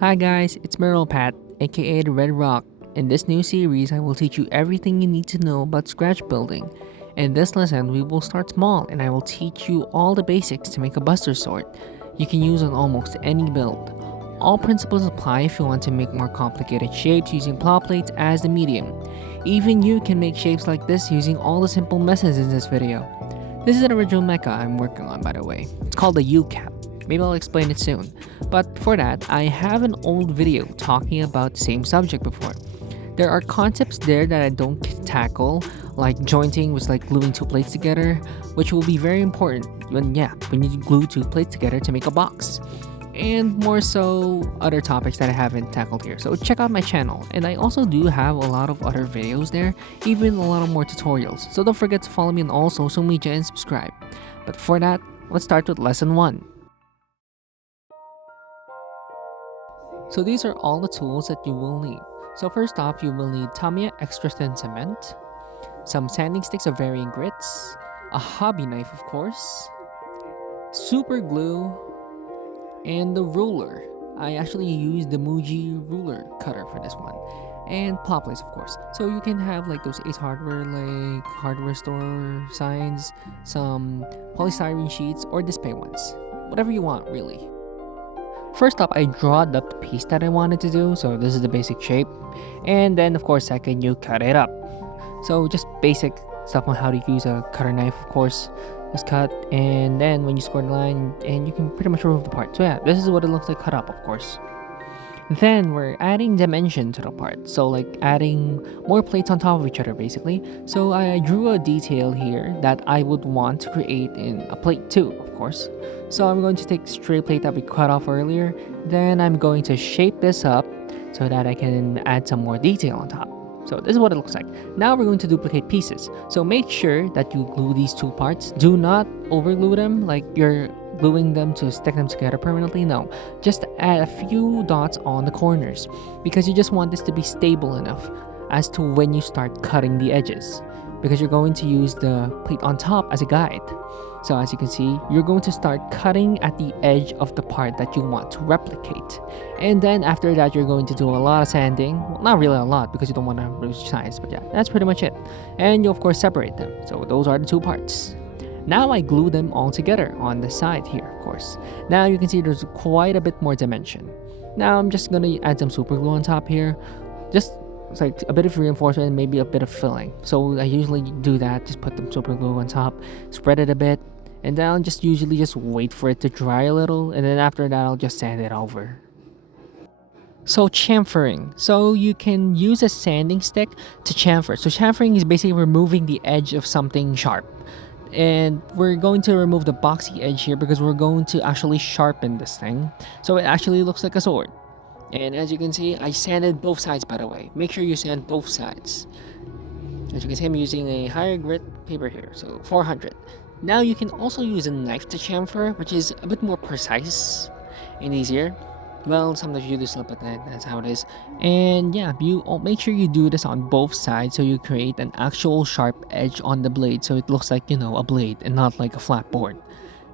Hi guys, it's Pat, aka the Red Rock. In this new series, I will teach you everything you need to know about scratch building. In this lesson, we will start small and I will teach you all the basics to make a buster sword. You can use on almost any build. All principles apply if you want to make more complicated shapes using pla-plates as the medium. Even you can make shapes like this using all the simple methods in this video. This is an original mecha I'm working on, by the way. It's called the U-cap. Maybe I'll explain it soon. But for that, I have an old video talking about the same subject before. There are concepts there that I don't tackle, like jointing, which is like gluing two plates together, which will be very important when you glue two plates together to make a box. And more so other topics that I haven't tackled here. So check out my channel. And I also do have a lot of other videos there, even a lot of more tutorials. So don't forget to follow me on all social media and subscribe. But for that, let's start with lesson 1. So these are all the tools that you will need. So first off, you will need Tamiya extra thin cement, some sanding sticks of varying grits, a hobby knife of course, super glue, and the ruler. I actually used the Muji ruler cutter for this one. And pla-plates of course. So you can have like those Ace Hardware like hardware store signs, some polystyrene sheets or display ones. Whatever you want really. First up, I drawed up the piece that I wanted to do, so this is the basic shape. And then of course second, you cut it up. So just basic stuff on how to use a cutter knife of course. Just cut, and then when you score the line, and you can pretty much remove the part. So yeah, this is what it looks like cut up of course. Then we're adding dimension to the part, so like adding more plates on top of each other basically. So I drew a detail here that I would want to create in a plate too, of course. So I'm going to take straight plate that we cut off earlier, then I'm going to shape this up so that I can add some more detail on top. So this is what it looks like. Now we're going to duplicate pieces. So make sure that you glue these two parts. Do not over glue them like you're gluing them to stick them together permanently. No, just add a few dots on the corners because you just want this to be stable enough as to when you start cutting the edges, because you're going to use the plate on top as a guide. So as you can see, you're going to start cutting at the edge of the part that you want to replicate. And then after that, you're going to do a lot of sanding. Well, not really a lot because you don't want to lose size, but yeah, that's pretty much it. And you of course separate them. So those are the two parts. Now I glue them all together on the side here, of course. Now you can see there's quite a bit more dimension. Now I'm just gonna add some super glue on top here. Just it's like a bit of reinforcement and maybe a bit of filling. So I usually do that, just put the super glue on top, spread it a bit, and then I'll just usually just wait for it to dry a little, and then after that I'll just sand it over. So chamfering. So you can use a sanding stick to chamfer. So chamfering is basically removing the edge of something sharp. And we're going to remove the boxy edge here because we're going to actually sharpen this thing so it actually looks like a sword. And as you can see, I sanded both sides, by the way. Make sure you sand both sides. As you can see, I'm using a higher grit paper here, so 400. Now you can also use a knife to chamfer, which is a bit more precise and easier. Well, sometimes you do slip at that, that's how it is. And yeah, you make sure you do this on both sides so you create an actual sharp edge on the blade so it looks like, a blade and not like a flat board.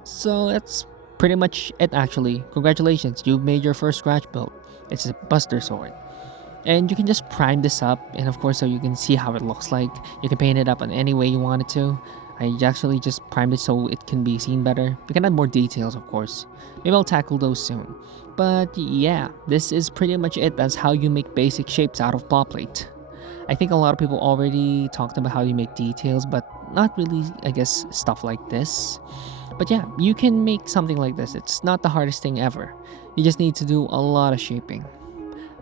So that's pretty much it actually. Congratulations, you've made your first scratch build. It's a buster sword. And you can just prime this up, and of course so you can see how it looks like. You can paint it up in any way you want it to. I actually just primed it so it can be seen better. You can add more details of course. Maybe I'll tackle those soon. But yeah, this is pretty much it. That's how you make basic shapes out of pla-plate. I think a lot of people already talked about how you make details, but not really, I guess, stuff like this. But yeah, you can make something like this. It's not the hardest thing ever. You just need to do a lot of shaping.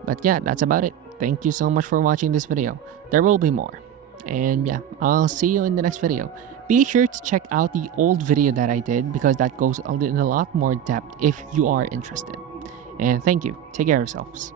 But yeah, that's about it. Thank you so much for watching this video. There will be more. And yeah, I'll see you in the next video. Be sure to check out the old video that I did because that goes in a lot more depth if you are interested. And thank you. Take care of yourselves.